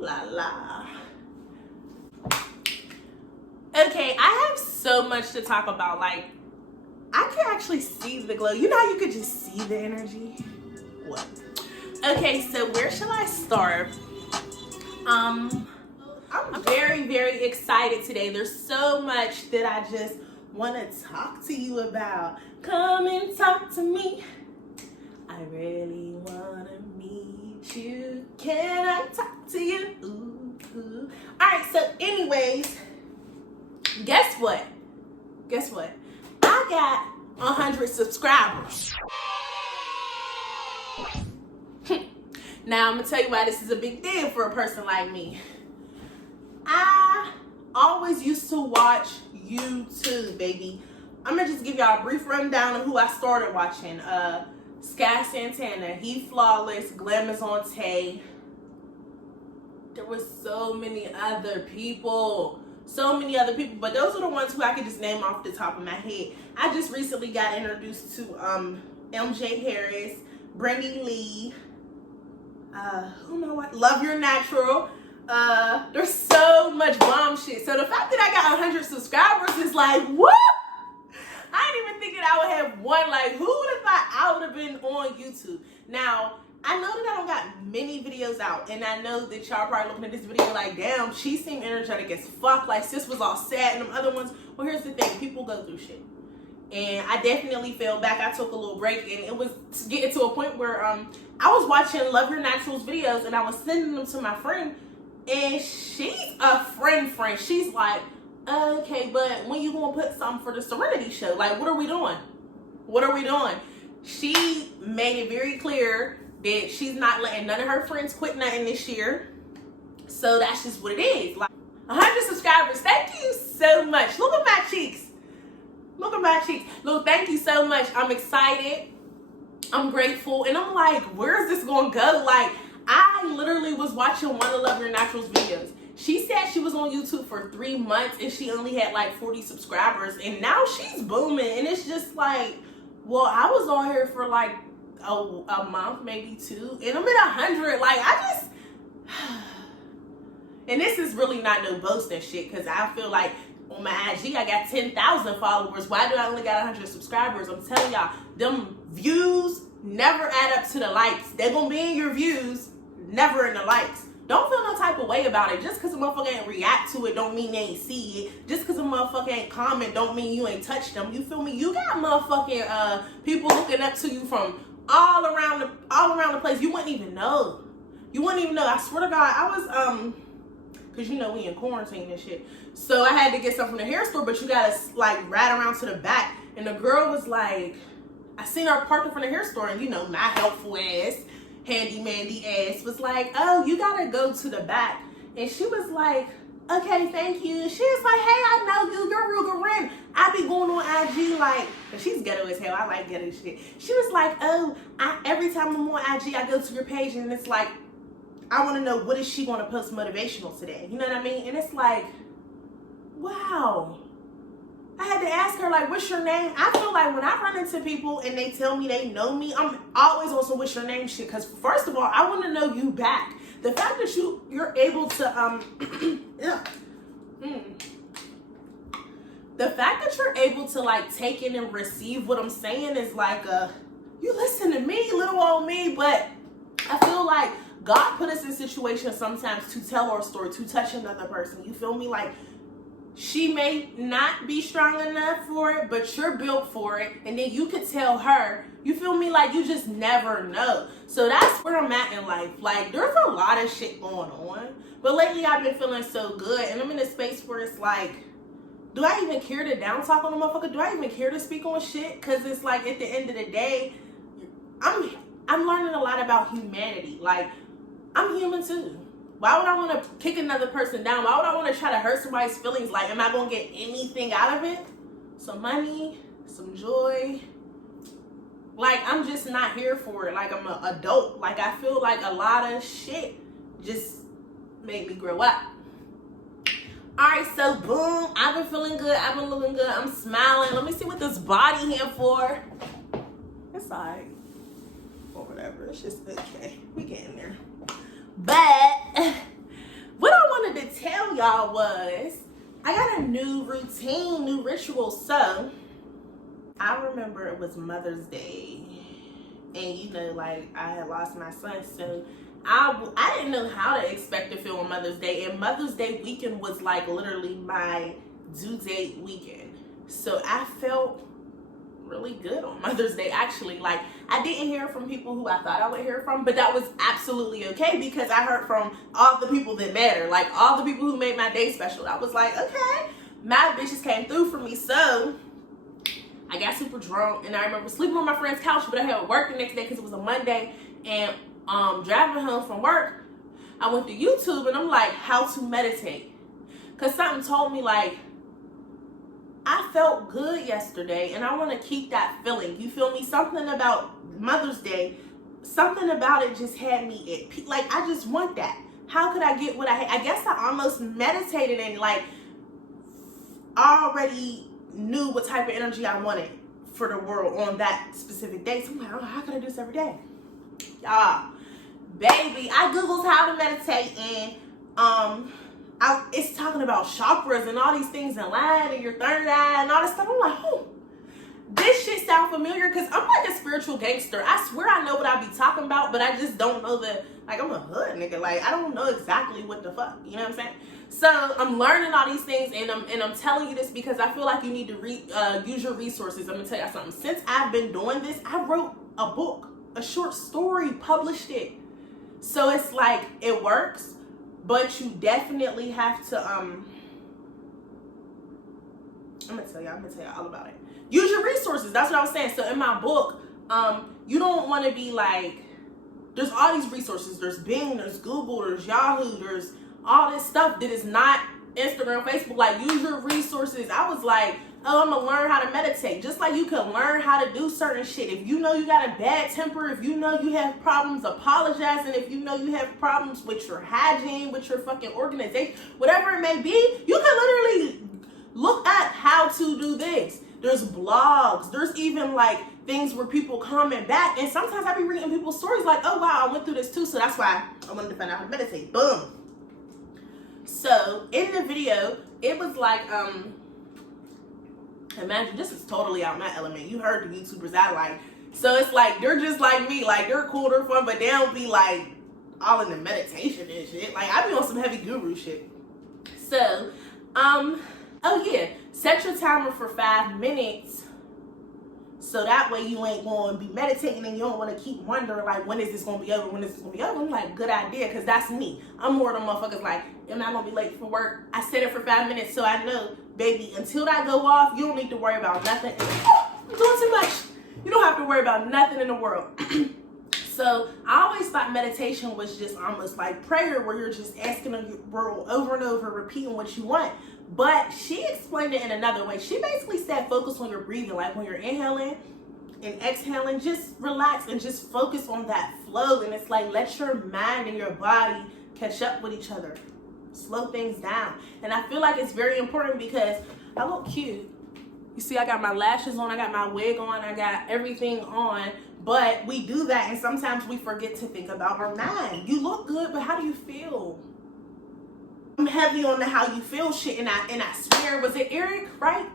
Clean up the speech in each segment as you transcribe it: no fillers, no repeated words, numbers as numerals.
la la. Okay, I have so much to talk about. Like, I can actually see the glow. You know how you could just see the energy? What? Okay, so where shall I start? I'm very, very excited today. There's so much that I just want to talk to you about. Come and talk to me. I really want to meet you. Can I talk to you? Ooh, ooh. All right, so anyways, guess what? I got 100 subscribers. Now, I'm going to tell you why this is a big deal for a person like me. I always used to watch YouTube, baby. I'm going to just give y'all a brief rundown of who I started watching. Sky Santana, He Flawless, Glamazon Tay. There was so many other people. But those are the ones who I could just name off the top of my head. I just recently got introduced to MJ Harris, Brandy Lee, Love Your Natural. There's so much bomb shit. So the fact that I got 100 subscribers is like, what? I didn't even think that I would have one. Like, who would have thought I would have been on YouTube? Now, I know that I don't got many videos out, and I know that y'all probably looking at this video like, damn, she seemed energetic as fuck. Like, sis was all sad, and them other ones. Well, here's the thing. People go through shit. And I definitely fell back. I took a little break, and it was getting to a point where I was watching Love Your Naturals videos, and I was sending them to my friend, and she's a friend. She's like, okay, but when you gonna put something for the Serenity show? Like, what are we doing? She made it very clear that she's not letting none of her friends quit nothing this year. So that's just what it is. Like, 100 subscribers. Thank you so much. Look at my cheeks. Look, thank you so much. I'm excited. I'm grateful. And I'm like, where is this gonna go? Like, I literally was watching one of Love Your Naturals videos. She said she was on YouTube for 3 months and she only had like 40 subscribers. And now she's booming. And it's just like, well, I was on here for like a month, maybe 2. And I'm at 100. Like, I just... And this is really not no boasting shit. Because I feel like on my IG, I got 10,000 followers. Why do I only got 100 subscribers? I'm telling y'all, them views never add up to the likes. They're going to be in your views, never in the likes. Don't feel no type of way about it. Just because a motherfucker ain't react to it don't mean they ain't see it. Just because a motherfucker ain't comment don't mean you ain't touched them. You feel me? You got motherfucking people looking up to you from all around the place. You wouldn't even know. I swear to God, I was because you know we in quarantine and shit. So I had to get something from the hair store, but you gotta like ride around to the back. And the girl was like, I seen her parked from the hair store, and you know my helpful ass, handy mandy ass was like, oh, you gotta go to the back. And she was like, okay, thank you. She was like, hey, I know you, you're Ruger Ren. I be going on IG like, and she's ghetto as hell. I like ghetto shit. She was like, oh, every time I'm on IG, I go to your page and it's like, I want to know what is she going to post motivational today. You know what I mean? And it's like, wow. I had to ask her, like, what's your name? I feel like when I run into people and they tell me they know me, I'm always on some what's your name shit. Because first of all, I want to know you back. The fact that you're able to, the fact that you're able to, like, take in and receive what I'm saying is like, you listen to me, little old me. But I feel like God put us in situations sometimes to tell our story, to touch another person. You feel me? Like, she may not be strong enough for it, but you're built for it. And then you could tell her, you feel me? Like, you just never know. So that's where I'm at in life. Like, there's a lot of shit going on. But lately I've been feeling so good. And I'm in a space where it's like, do I even care to down talk on a motherfucker? Do I even care to speak on shit? Because it's like, at the end of the day, I'm learning a lot about humanity. Like, I'm human too. Why would I want to kick another person down? Why would I want to try to hurt somebody's feelings? Like, am I going to get anything out of it? Some money, some joy. Like, I'm just not here for it. Like, I'm an adult. Like, I feel like a lot of shit just made me grow up. Alright, so boom. I've been feeling good. I've been looking good. I'm smiling. Let me see what this body here for. It's alright. Or whatever. It's just okay. We getting there. But y'all was I got a new routine, new ritual. So I remember it was Mother's Day, and you know, like I had lost my son, so I didn't know how to expect to feel on Mother's Day, and Mother's Day weekend was like literally my due date weekend. So I felt really good on Mother's Day, actually. Like, I didn't hear from people who I thought I would hear from, but that was absolutely okay because I heard from all the people that matter, like all the people who made my day special. I was like, okay, my bitches came through for me. So I got super drunk, and I remember sleeping on my friend's couch, but I had work the next day because it was a Monday. And driving home from work, I went to YouTube, and I'm like, how to meditate, because something told me, like, I felt good yesterday, and I want to keep that feeling. You feel me? Something about Mother's Day, something about it just had me at peace. Like, I just want that. How could I get what I guess I almost meditated and like already knew what type of energy I wanted for the world on that specific day. So I'm like, oh, how can I do this every day? Y'all, baby, I Googled how to meditate, and it's talking about chakras and all these things in line and your third eye and all this stuff. I'm like, oh, this shit sound familiar because I'm like a spiritual gangster. I swear I know what I be talking about, but I just don't know like, I'm a hood nigga. Like, I don't know exactly what the fuck, you know what I'm saying? So I'm learning all these things, and I'm telling you this because I feel like you need to use your resources. I'm gonna tell you something. Since I've been doing this, I wrote a book, a short story, published it. So it's like, it works, but you definitely have to, I'm gonna tell you all about it. Use your resources. That's what I was saying. So in my book, you don't want to be like, there's all these resources. There's Bing, there's Google, there's Yahoo, there's all this stuff that is not Instagram, Facebook. Like, use your resources. I was like, oh, I'm gonna learn how to meditate. Just like you can learn how to do certain shit. If you know you got a bad temper, if you know you have problems apologizing, if you know you have problems with your hygiene, with your fucking organization, whatever it may be, you can literally look at how to do this. There's blogs. There's even like things where people comment back. And sometimes I be reading people's stories like, oh wow, I went through this too. So that's why I wanted to find out how to meditate. Boom. So in the video, it was like, imagine, this is totally out my element. You heard the YouTubers I like. So it's like, they're just like me. Like, they're cool, they're fun, but they don't be like all in the meditation and shit. Like, I be on some heavy guru shit. So, oh yeah, set your timer for 5 minutes. So that way you ain't going to be meditating and you don't want to keep wondering, like, when is this going to be over? When is this going to be over? I'm like, good idea, because that's me. I'm more of the motherfuckers like, I'm not going to be late for work. I set it for 5 minutes so I know, baby, until that go off, you don't need to worry about nothing. I'm doing too much. You don't have to worry about nothing in the world. So I always thought meditation was just almost like prayer, where you're just asking the world over and over, repeating what you want. But she explained it in another way. She basically said focus on your breathing. Like, when you're inhaling and exhaling, just relax and just focus on that flow. And it's like, let your mind and your body catch up with each other. Slow things down. And I feel like it's very important because I look cute. You see, I got my lashes on, I got my wig on, I got everything on. But we do that, and sometimes we forget to think about our mind. You look good, but how do you feel? I'm heavy on the how you feel shit, and I swear, was it Eric Wright?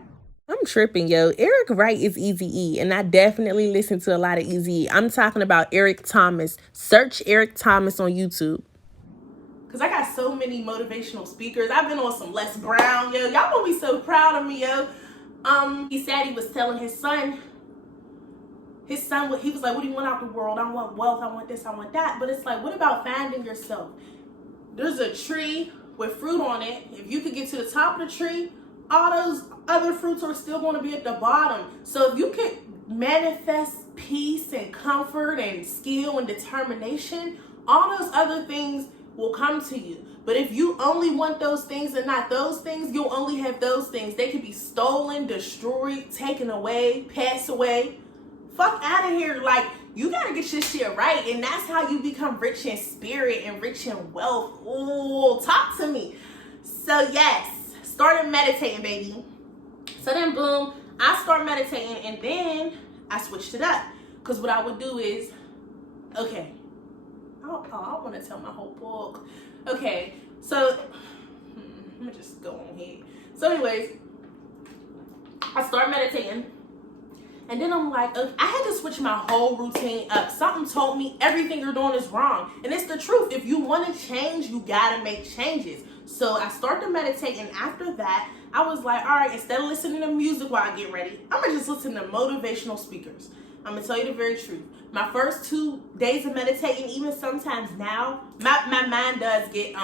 I'm tripping, yo. Eric Wright is Eazy-E, and I definitely listen to a lot of Eazy-E. I'm talking about Eric Thomas. Search Eric Thomas on YouTube. Because I got so many motivational speakers. I've been on some Les Brown, yo. Y'all gonna be so proud of me, yo. He said he was telling his son, he was like, what do you want out the world? I want wealth, I want this, I want that. But it's like, what about finding yourself? There's a tree with fruit on it. If you could get to the top of the tree, all those other fruits are still going to be at the bottom. So if you could manifest peace and comfort and skill and determination, all those other things will come to you. But if you only want those things and not those things, you'll only have those things. They can be stolen, destroyed, taken away, passed away. Fuck out of here. Like, you gotta get your shit right, and that's how you become rich in spirit and rich in wealth. Ooh, talk to me. So yes, started meditating, baby. So then boom, I start meditating, and then I switched it up. Because what I would do is, okay, I want to tell my whole book. Okay, so I'm gonna just go on ahead. So anyways, I start meditating. And then I'm like, I had to switch my whole routine up. Something told me everything you're doing is wrong. And it's the truth. If you want to change, you got to make changes. So I started to meditate. And after that, I was like, all right, instead of listening to music while I get ready, I'm going to just listen to motivational speakers. I'm going to tell you the very truth. My first 2 days of meditating, even sometimes now, my mind does get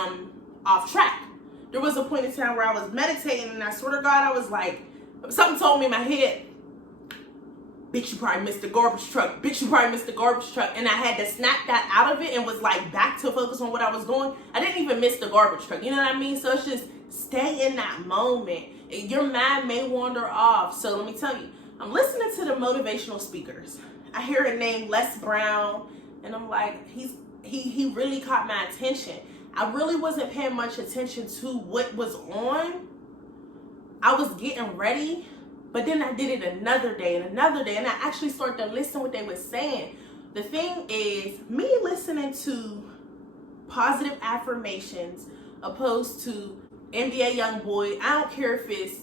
off track. There was a point in time where I was meditating, and I swear to God, I was like, something told me in my head, bitch, you probably missed the garbage truck. Bitch, you probably missed the garbage truck. And I had to snap that out of it and was like back to focus on what I was doing. I didn't even miss the garbage truck. You know what I mean? So it's just stay in that moment. Your mind may wander off. So let me tell you, I'm listening to the motivational speakers. I hear a name, Les Brown, and I'm like, he really caught my attention. I really wasn't paying much attention to what was on. I was getting ready. But then I did it another day, and I actually started to listen what they were saying. The thing is, me listening to positive affirmations opposed to NBA Youngboy, I don't care if it's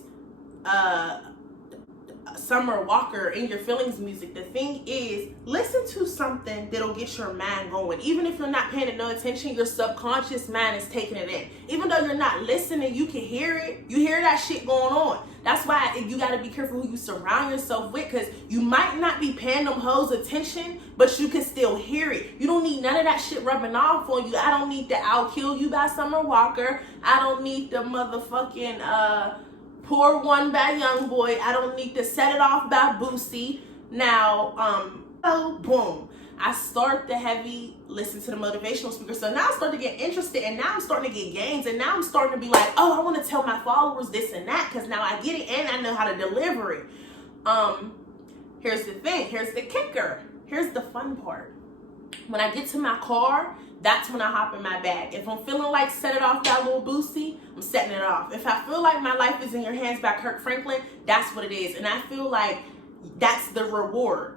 Summer Walker in your feelings music. The thing is, listen to something that'll get your mind going. Even if you're not paying no attention, your subconscious mind is taking it in. Even though you're not listening, you can hear it. You hear that shit going on. That's why you got to be careful who you surround yourself with, because you might not be paying them hoes attention, but you can still hear it. You don't need none of that shit rubbing off on you. I don't need the I'll Kill You by Summer Walker. I don't need the motherfucking Pour One by Youngboy. I don't need to Set It Off by Boosie. Now, boom. I start the heavy listen to the motivational speaker. So now I start to get interested, and now I'm starting to get gains, and now I'm starting to be like, oh, I want to tell my followers this and that, because now I get it and I know how to deliver it. Here's the thing. Here's the kicker. Here's the fun part. When I get to my car, that's when I hop in my bag. If I'm feeling like Set It Off by Lil Boosie, I'm setting it off. If I feel like My Life Is in Your Hands by Kirk Franklin, that's what it is. And I feel like that's the reward.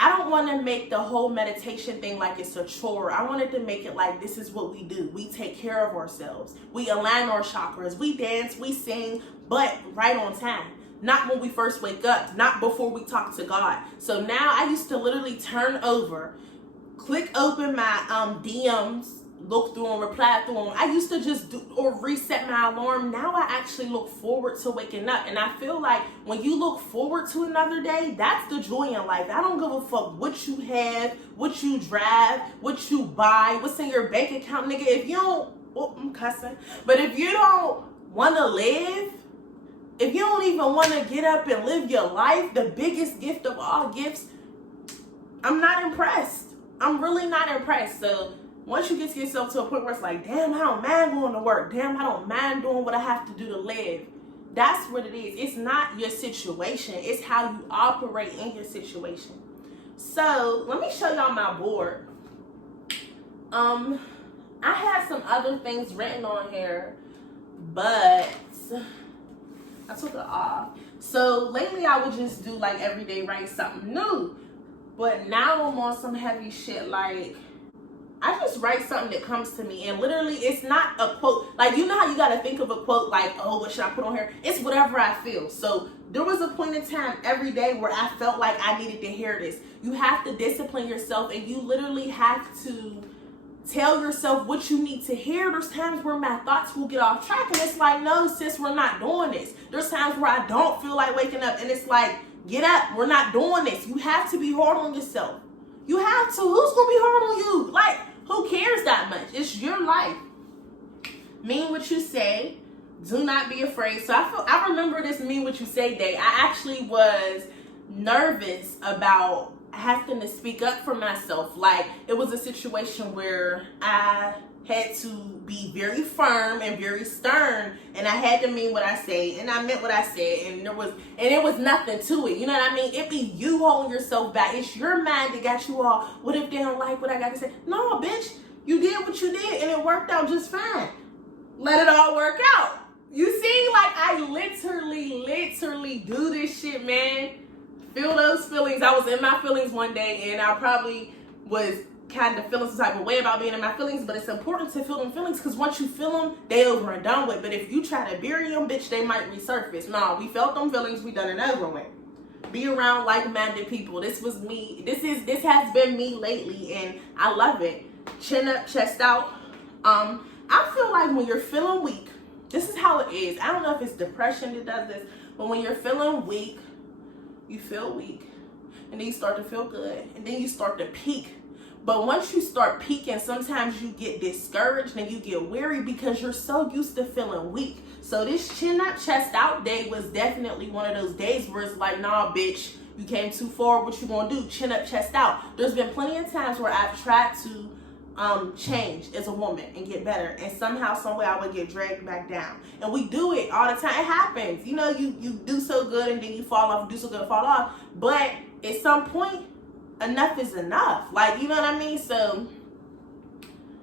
I don't want to make the whole meditation thing like it's a chore. I wanted to make it like this is what we do. We take care of ourselves. We align our chakras. We dance, we sing, but right on time. Not when we first wake up, not before we talk to God. So now I used to literally turn over, click open my DMs, look through them, reply through them. I used to just do or reset my alarm. Now I actually look forward to waking up. And I feel like when you look forward to another day, that's the joy in life. I don't give a fuck what you have, what you drive, what you buy, what's in your bank account, nigga. If you don't, I'm cussing. But if you don't want to live, if you don't even want to get up and live your life, the biggest gift of all gifts, I'm not impressed. I'm really not impressed. So once you get to yourself to a point where it's like, damn, I don't mind going to work. Damn, I don't mind doing what I have to do to live. That's what it is. It's not your situation. It's how you operate in your situation. So let me show y'all my board. I had some other things written on here, but I took it off. So lately I would just do like every day write something new. But now I'm on some heavy shit. Like, I just write something that comes to me. And literally, it's not a quote. Like, you know how you got to think of a quote like, oh, what should I put on here? It's whatever I feel. So there was a point in time every day where I felt like I needed to hear this. You have to discipline yourself, and you literally have to tell yourself what you need to hear. There's times where my thoughts will get off track, and it's like, no, sis, we're not doing this. There's times where I don't feel like waking up, and it's like, get up, we're not doing this. You have to be hard on yourself. You have to. Who's gonna be hard on you? Like, who cares that much? It's your life. Mean what you say. Do not be afraid. So I remember this Mean What You Say day. I actually was nervous about having to speak up for myself. Like, it was a situation where I had to be very firm and very stern, and I had to mean what I say, and I meant what I said, and it was nothing to it. You know what I mean? It be you holding yourself back. It's your mind that got you all, what if they don't like what I got to say? No, bitch, you did what you did, and it worked out just fine. Let it all work out. You see, like, I literally do this shit, man. Feel those feelings. I was in my feelings one day, and I probably was kind of feeling some type of way about being in my feelings, but it's important to feel them feelings because once you feel them, they over and done with. But if you try to bury them, bitch, they might resurface. No, we felt them feelings, we done it over with. Be around like-minded people. This was me. This has been me lately, and I love it. Chin up, chest out. I feel like when you're feeling weak, this is how it is. I don't know if it's depression that does this, but when you're feeling weak, you feel weak, and then you start to feel good, and then you start to peak. But once you start peaking, sometimes you get discouraged and you get weary because you're so used to feeling weak. So this chin up, chest out day was definitely one of those days where it's like, nah, bitch, you came too far. What you gonna do? Chin up, chest out. There's been plenty of times where I've tried to change as a woman and get better, and somehow, some way, I would get dragged back down. And we do it all the time. It happens. You know, you do so good and then you fall off. Do so good and fall off. But at some point, enough is enough. Like, you know what I mean? So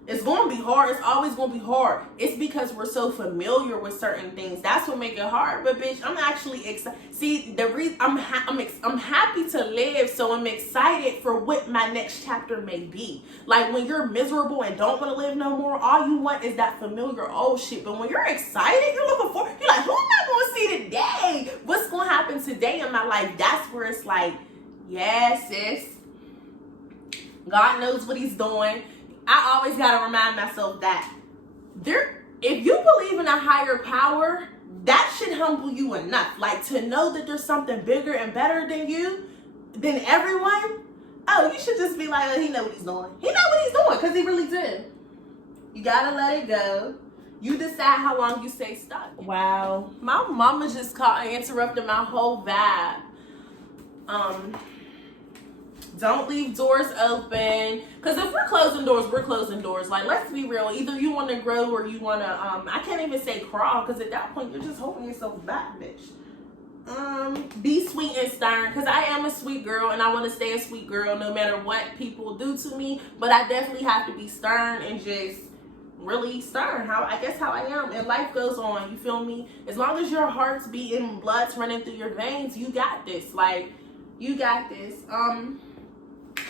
it's going to be hard. It's always going to be hard. It's because we're so familiar with certain things. That's what makes it hard. But bitch, I'm actually excited. See, the reason I'm happy to live, so I'm excited for what my next chapter may be. Like when you're miserable and don't want to live no more, all you want is that familiar old shit. But when you're excited, you're looking for, you're like, who am I going to see today? What's going to happen today in my life? That's where it's like, yeah, sis, God knows what he's doing. I always got to remind myself that if you believe in a higher power, that should humble you enough. Like to know that there's something bigger and better than you, than everyone. Oh, you should just be like, oh, he know what he's doing. He know what he's doing because he really did. You got to let it go. You decide how long you stay stuck. Wow. My mama just called and interrupted my whole vibe. Don't leave doors open. Because if we're closing doors, we're closing doors. Like, let's be real. Either you want to grow or you want to, I can't even say crawl. Because at that point, you're just holding yourself back, bitch. Be sweet and stern. Because I am a sweet girl. And I want to stay a sweet girl no matter what people do to me. But I definitely have to be stern and just really stern. I guess how I am. And life goes on. You feel me? As long as your heart's beating, blood's running through your veins, you got this. Like, you got this.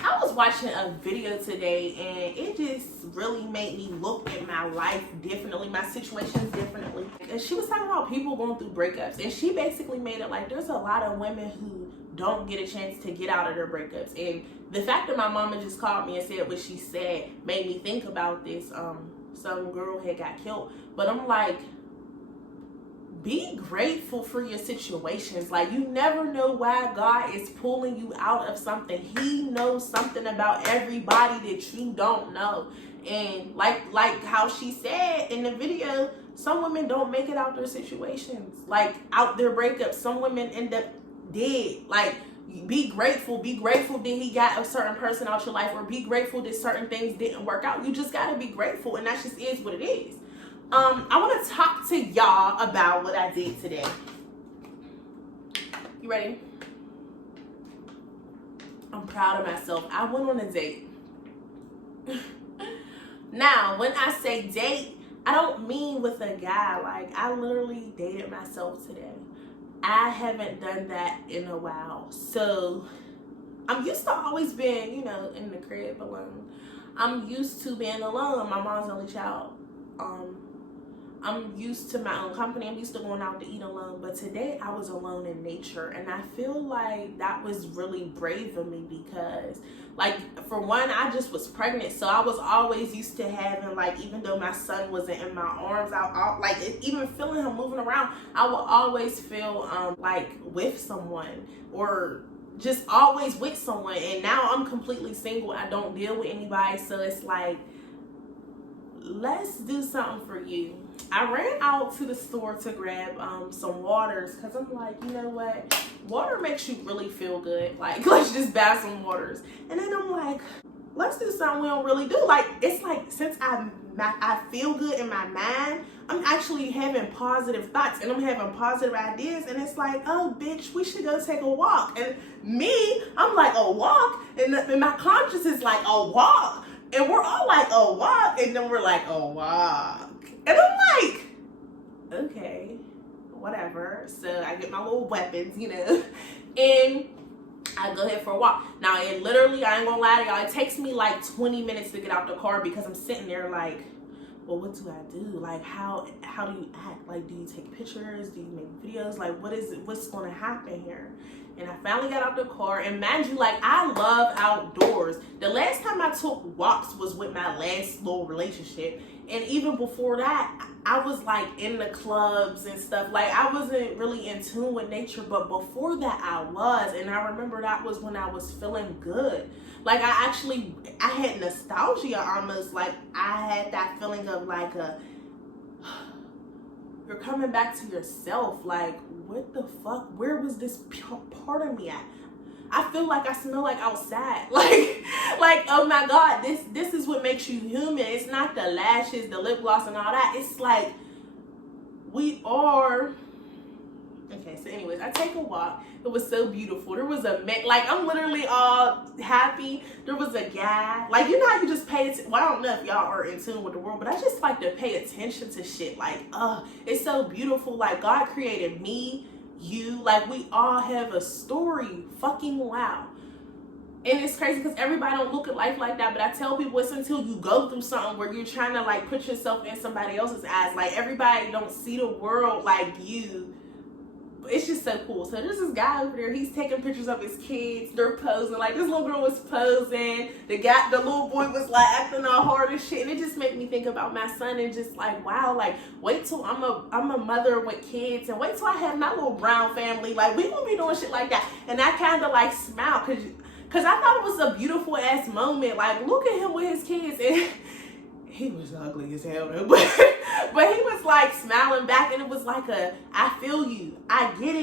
I was watching a video today and it just really made me look at my life differently, my situations differently. And she was talking about people going through breakups, and she basically made it like there's a lot of women who don't get a chance to get out of their breakups. And the fact that my mama just called me and said what she said made me think about this. Some girl had got killed, but I'm like, be grateful for your situations. Like, you never know why God is pulling you out of something. He knows something about everybody that you don't know. And like how she said in the video, some women don't make it out their situations, like out their breakups. Some women end up dead. Like, be grateful that he got a certain person out your life, or be grateful that certain things didn't work out. You just gotta be grateful, and that just is what it is. I want to talk to y'all about what I did today. You ready? I'm proud of myself. I went on a date. Now, when I say date, I don't mean with a guy. Like, I literally dated myself today. I haven't done that in a while. So, I'm used to always being, in the crib alone. I'm used to being alone. My mom's only child. I'm used to my own company. I'm used to going out to eat alone. But today I was alone in nature. And I feel like that was really brave of me because, like, for one, I just was pregnant. So I was always used to having, like, even though my son wasn't in my arms, even feeling him moving around, I would always feel like with someone, or just always with someone. And now I'm completely single. I don't deal with anybody. So it's like, let's do something for you. I ran out to the store to grab some waters because I'm like, you know what? Water makes you really feel good. Like, let's just buy some waters. And then I'm like, let's do something we don't really do. Like, it's like, since I feel good in my mind, I'm actually having positive thoughts and I'm having positive ideas. And it's like, oh, bitch, we should go take a walk. And me, I'm like, a walk? And my conscience is like, a walk. And we're all like, a walk. And then we're like, a walk. And I'm like, okay, whatever. So I get my little weapons, And I go ahead for a walk. Now, it literally, I ain't gonna lie to y'all, it takes me like 20 minutes to get out the car because I'm sitting there like, well, what do I do? Like, how do you act? Like, do you take pictures? Do you make videos? Like, what's gonna happen here? And I finally got out the car, and mind you, like, I love outdoors. The last time I took walks was with my last little relationship. And even before that, I was like in the clubs and stuff. Like, I wasn't really in tune with nature, but before that I was. And I remember that was when I was feeling good. Like, I had nostalgia almost. Like, I had that feeling of like you're coming back to yourself. Like, what the fuck? Where was this part of me at? I feel like I smell like outside. Like, oh my God, this is what makes you human. It's not the lashes, the lip gloss and all that. It's like, we are. Okay, so anyways, I take a walk. It was so beautiful. There was a man, like, I'm literally all happy. There was a guy, like, you know how you just pay attention. Well, I don't know if y'all are in tune with the world, but I just like to pay attention to shit. Like, it's so beautiful. Like, God created me, you, like, we all have a story. Fucking wow. And it's crazy because everybody don't look at life like that, but I tell people it's until you go through something where you're trying to like put yourself in somebody else's eyes. Like, everybody don't see the world like you. It's just so cool. So there's this guy over there, he's taking pictures of his kids, they're posing. Like, this little girl was posing, the little boy was like acting all hard and shit, and it just made me think about my son and just like, wow, like, wait till I'm a mother with kids, and wait till I have my little brown family. Like, we gonna be doing shit like that. And I kind of like smiled because I thought it was a beautiful ass moment. Like, look at him with his kids, and he was ugly as hell though, but he was like smiling back, and it was like I feel you, I get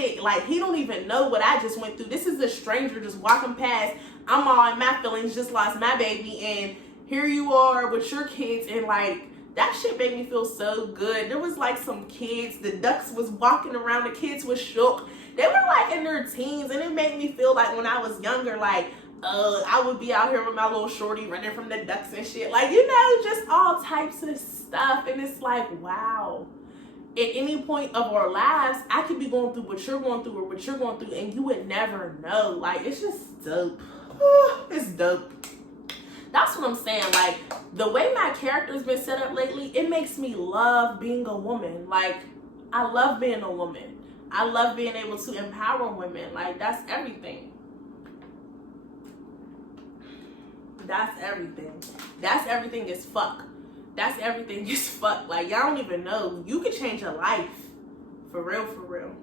it. Like, he don't even know what I just went through. This is a stranger just walking past. I'm all in my feelings, just lost my baby, and here you are with your kids, and like, that shit made me feel so good. There was like some kids, the ducks was walking around, the kids was shook. They were like in their teens, and it made me feel like when I was younger, like, I would be out here with my little shorty running from the ducks and shit. Like, you know, just all types of stuff. And it's like, wow. At any point of our lives, I could be going through what you're going through or what you're going through, and you would never know. Like, it's just dope. It's dope. That's what I'm saying. Like, the way my character's been set up lately, it makes me love being a woman. Like, I love being a woman. I love being able to empower women. Like, that's everything. That's everything. That's everything as fuck. That's everything as fuck. Like, y'all don't even know. You could change your life. For real, for real.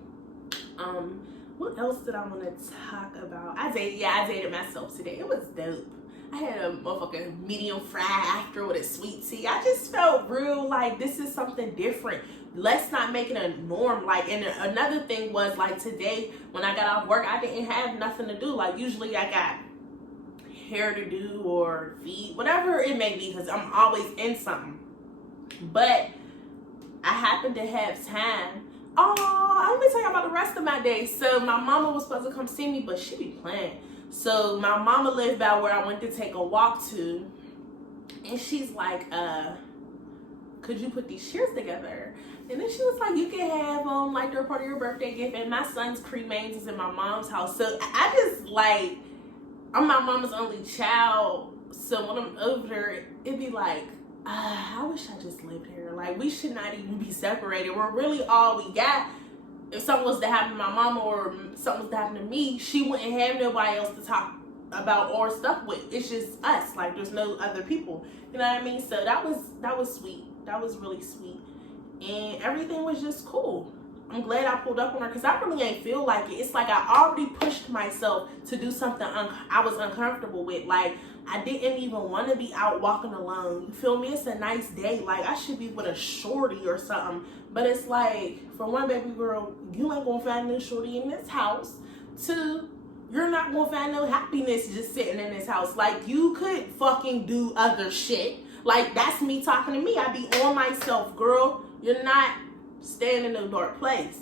What else did I want to talk about? I dated myself today. It was dope. I had a motherfucking medium fry after with a sweet tea. I just felt real like this is something different. Let's not make it a norm. Like, and another thing was, like, today when I got off work, I didn't have nothing to do. Like, usually I got hair to do or feet, whatever it may be, because I'm always in something. But I happened to have time. Let me tell you about the rest of my day. So my mama was supposed to come see me, but she be playing. So my mama lived by where I went to take a walk to, and she's like, could you put these chairs together? And then she was like, you can have them, like, they're part of your birthday gift. And my son's cremains is in my mom's house. So I just, like, I'm my mama's only child, so when I'm over there, it'd be like, I wish I just lived here. Like, we should not even be separated. We're really all we got. If something was to happen to my mama or something was to happen to me, she wouldn't have nobody else to talk about or stuff with. It's just us. Like, there's no other people. You know what I mean? So that was sweet. That was really sweet. And everything was just cool. I'm glad I pulled up on her because I really ain't feel like it. It's like I already pushed myself to do something I was uncomfortable with. Like, I didn't even want to be out walking alone. You feel me? It's a nice day. Like, I should be with a shorty or something. But it's like, for one, baby girl, you ain't going to find no shorty in this house. Two, you're not going to find no happiness just sitting in this house. Like, you could fucking do other shit. Like, that's me talking to me. I be on myself, girl. You're not staying in no dark place.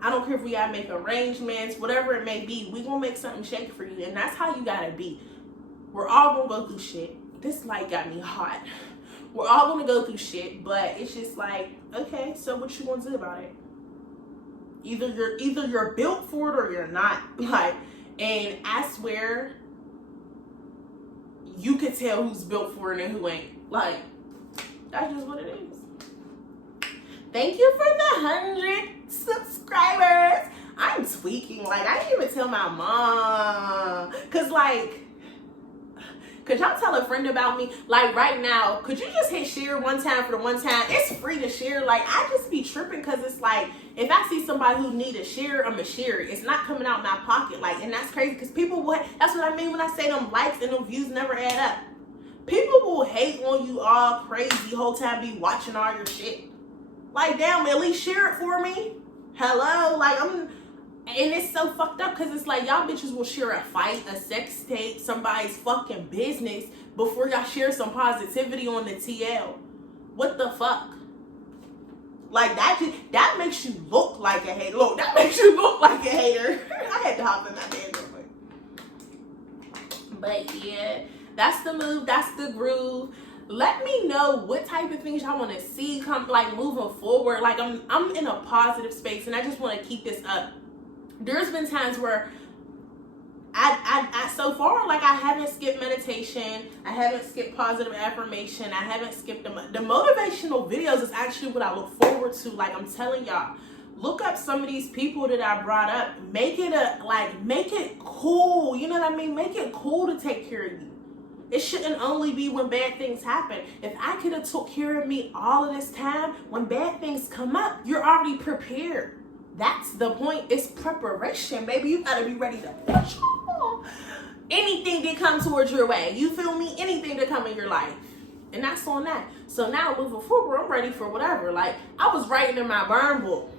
I don't care if we gotta make arrangements, whatever it may be, we gonna make something shake for you. And that's how you gotta be. We're all gonna go through shit. This light got me hot. We're all gonna go through shit, but it's just like, okay, so what you gonna do about it? Either you're built for it or you're not. Like, and I swear, you could tell who's built for it and who ain't. Like, that's just what it is. Thank you for the 100 subscribers. I'm tweaking. Like, I didn't even tell my mom. Cause like, could y'all tell a friend about me? Like right now, could you just hit share one time for the one time? It's free to share. Like, I just be tripping because it's like, if I see somebody who need a share, I'm going to share it. It's not coming out my pocket. Like, and that's crazy because people will, that's what I mean when I say them likes and them views never add up. People will hate on you all crazy whole time, be watching all your shit. Like, damn, at least share it for me. Hello? Like, and it's so fucked up because it's like y'all bitches will share a fight, a sex tape, somebody's fucking business before y'all share some positivity on the TL. What the fuck? Like, that makes you look like a hater. Look, that makes you look like a hater. I had to hop in that damn real quick. But yeah, that's the move. That's the groove. Let me know what type of things y'all want to see come, like, moving forward. Like, I'm in a positive space and I just want to keep this up. There's been times where I so far, like, I haven't skipped meditation, I haven't skipped positive affirmation, I haven't skipped the motivational videos is actually what I look forward to. Like, I'm telling y'all, look up some of these people that I brought up, make it cool, you know what I mean? Make it cool to take care of you. It shouldn't only be when bad things happen. If I could have took care of me all of this time, when bad things come up, you're already prepared. That's the point. It's preparation, baby. You gotta be ready to push anything that comes towards your way. You feel me? Anything that come in your life. And that's on that. So now moving forward, I'm ready for whatever. Like, I was writing in my burn book.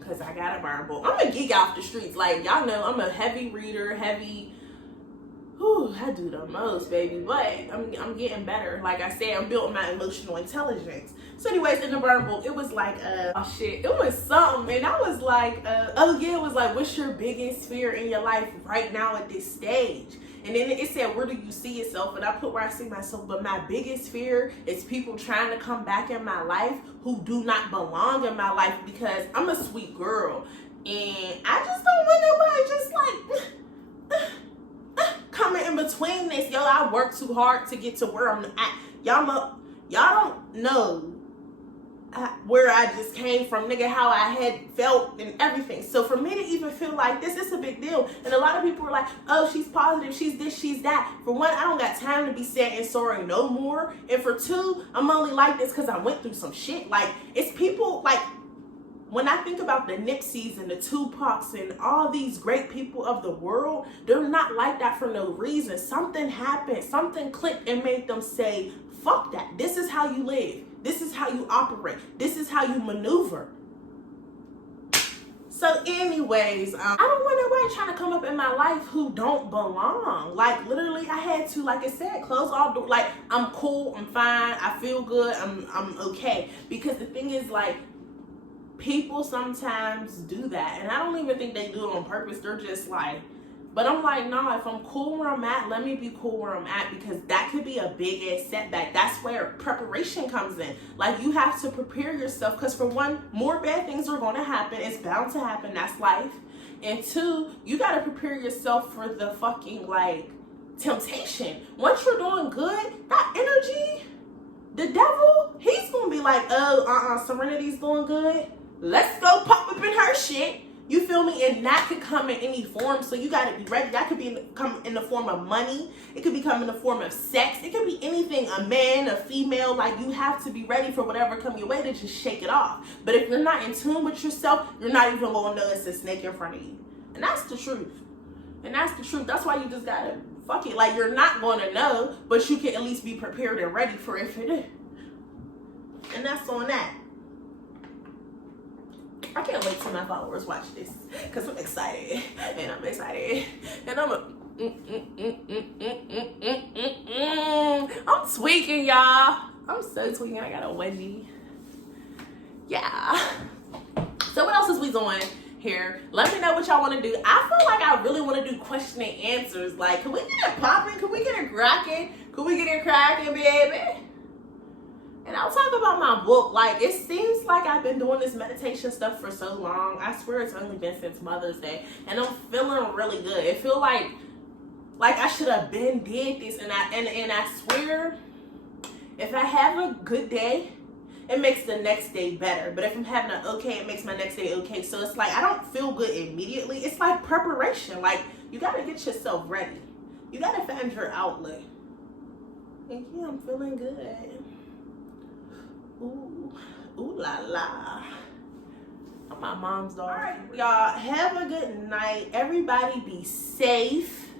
Cause I got a burn book. I'm a geek off the streets. Like, y'all know I'm a heavy reader, I do the most, baby, but I'm getting better. Like I said, I'm building my emotional intelligence. So anyways, in the burn book, it was like, oh shit, it was something. And I was like, it was like, what's your biggest fear in your life right now at this stage? And then it said, where do you see yourself? And I put where I see myself. But my biggest fear is people trying to come back in my life who do not belong in my life, because I'm a sweet girl. And I just don't want nobody just like coming in between this. Yo, I work too hard to get to where I'm at. Y'all don't know where I just came from, nigga, how I had felt and everything. So for me to even feel like this, it's a big deal. And a lot of people are like, oh, she's positive, she's this, she's that. For one, I don't got time to be sad and sorry no more. And for two, I'm only like this because I went through some shit. Like, it's people, like, when I think about the Nipseys and the Tupacs and all these great people of the world, they're not like that for no reason. Something happened, something clicked and made them say, fuck that. This is how you live. This is how you operate. This is how you maneuver. So anyways, I don't want nobody trying to come up in my life who don't belong. Like, literally, I had to, like I said, close all doors. Like, I'm cool, I'm fine, I feel good, I'm okay. Because the thing is, like, people sometimes do that, and I don't even think they do it on purpose. They're just like, but I'm like, no, if I'm cool where I'm at, let me be cool where I'm at, because that could be a big ass setback. That's where preparation comes in. Like, you have to prepare yourself, because for one, more bad things are going to happen. It's bound to happen. That's life. And two, you got to prepare yourself for the fucking, like, temptation. Once you're doing good, that energy, the devil, he's going to be like, oh, Serenity's doing good. Let's go pop up in her shit. You feel me? And that could come in any form. So you got to be ready. That could come in the form of money. It could come in the form of sex. It could be anything. A man, a female. Like, you have to be ready for whatever come your way to just shake it off. But if you're not in tune with yourself, you're not even going to know it's a snake in front of you. And that's the truth. And that's the truth. That's why you just got to fuck it. Like, you're not going to know, but you can at least be prepared and ready for if it is. And that's on that. I can't wait till my followers watch this, because I'm excited, and I'm excited, and I'm tweaking, y'all. I'm so tweaking. I got a wedgie. Yeah. So what else is we doing here? Let me know what y'all want to do. I feel like I really want to do question and answers. Like, can we get it popping? Can we get it cracking? Can we get it cracking, baby? And I'll talk about my book. Like, it seems like I've been doing this meditation stuff for so long. I swear it's only been since Mother's Day. And I'm feeling really good. It feel like I should have been did this. And I swear, if I have a good day, it makes the next day better. But if I'm having an okay, it makes my next day okay. So it's like I don't feel good immediately. It's like preparation. Like, you got to get yourself ready. You got to find your outlet. And yeah, I'm feeling good. Ooh, ooh la la. I'm my mom's daughter. All right, y'all, have a good night. Everybody be safe.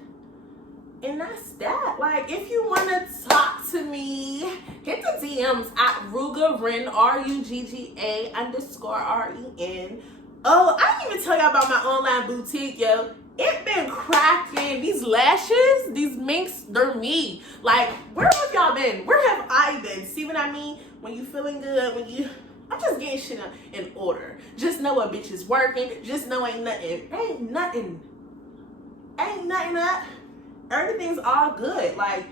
And that's that. Like, if you want to talk to me, hit the DMs at Rugga-Ren, RUGGA_REN. Oh, I didn't even tell y'all about my online boutique, yo. It been cracking. These lashes, these minks, they're me. Like, where have y'all been? Where have I been? See what I mean? When you feeling good, I'm just getting shit in order. Just know a bitch is working. Just know ain't nothing up. Everything's all good. Like,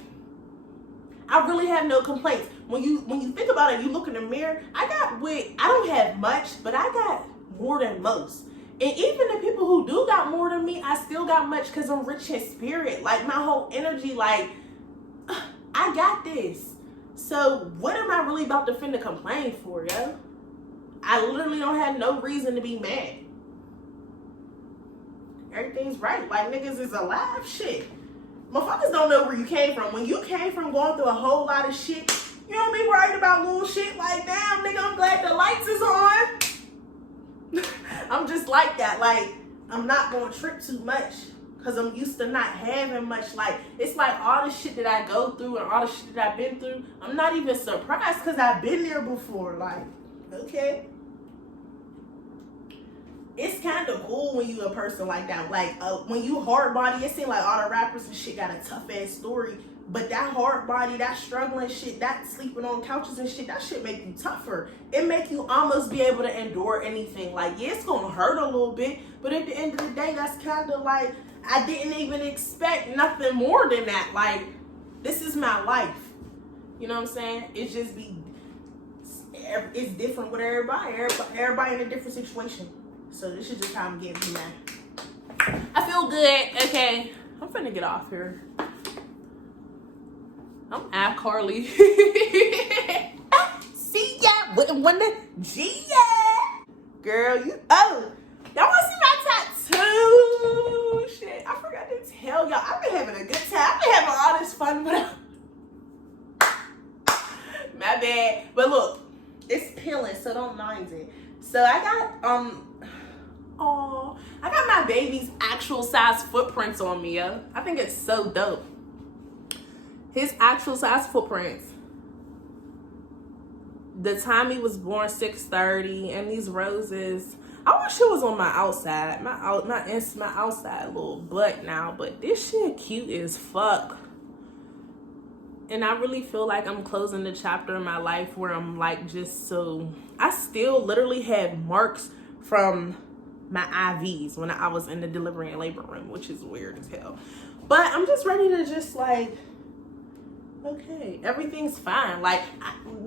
I really have no complaints. When you think about it, you look in the mirror, I don't have much, but I got more than most. And even the people who do got more than me, I still got much because I'm rich in spirit. Like, my whole energy, like, I got this. So what am I really about to finna complain for, yo? I literally don't have no reason to be mad. Everything's right. Like, niggas is alive. Shit. Motherfuckers don't know where you came from. When you came from going through a whole lot of shit, you don't be worried about little shit like, damn, nigga, I'm glad the lights is on. I'm just like that. Like, I'm not gonna trip too much because I'm used to not having much. Like, it's like all the shit that I go through and all the shit that I've been through, I'm not even surprised because I've been there before. Like, okay. It's kind of cool when you a person like that. Like, when you hard body, it seems like all the rappers and shit got a tough ass story. But that hard body, that struggling shit, that sleeping on couches and shit, that shit make you tougher. It make you almost be able to endure anything. Like, yeah, it's gonna hurt a little bit, but at the end of the day, that's kind of like, I didn't even expect nothing more than that. Like, this is my life. You know what I'm saying? It's different with everybody. Everybody in a different situation. So this is just how I'm getting mad. I feel good. Okay, I'm finna get off here. I'm at Carly. See ya. When the G ya. Girl, you. Oh, y'all wanna see my tattoo? Shit, I forgot to tell y'all. I've been having a good time. I've been having all this fun with my bad. But look, it's peeling, so don't mind it. So I got I got my baby's actual size footprints on me, yo. I think it's so dope. His actual size footprints. The time he was born, 6:30, and these roses. I wish it was on my outside, my outside little butt now, but this shit cute as fuck. And I really feel like I'm closing the chapter in my life where I'm like just so. I still literally have marks from my IVs when I was in the delivery and labor room, which is weird as hell. But I'm just ready to just like, okay, everything's fine. Like,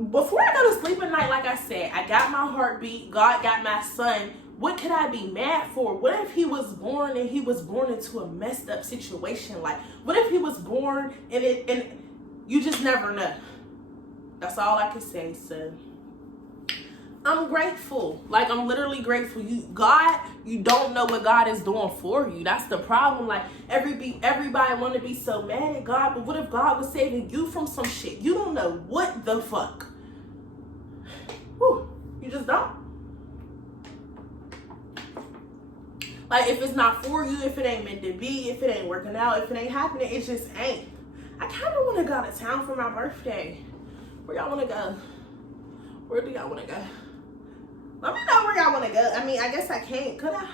before I go to sleep at night, like I said, I got my heartbeat. God got my son. What could I be mad for? What if he was born and he was born into a messed up situation? Like, what if he was born and you just never know? That's all I can say. So I'm grateful. Like, I'm literally grateful. You don't know what God is doing for you. That's the problem. Like, everybody want to be so mad at God, but what if God was saving you from some shit? You don't know what the fuck. Whew, you just don't. Like, if it's not for you, if it ain't meant to be, if it ain't working out, if it ain't happening, it just ain't. I kind of want to go out of town for my birthday. Where y'all want to go? Where do y'all want to go? Let me know where y'all want to go. I mean, I guess I can't. Could I?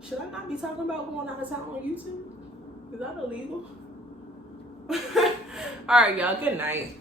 Should I not be talking about going out of town on YouTube? Is that illegal? All right, y'all. Good night.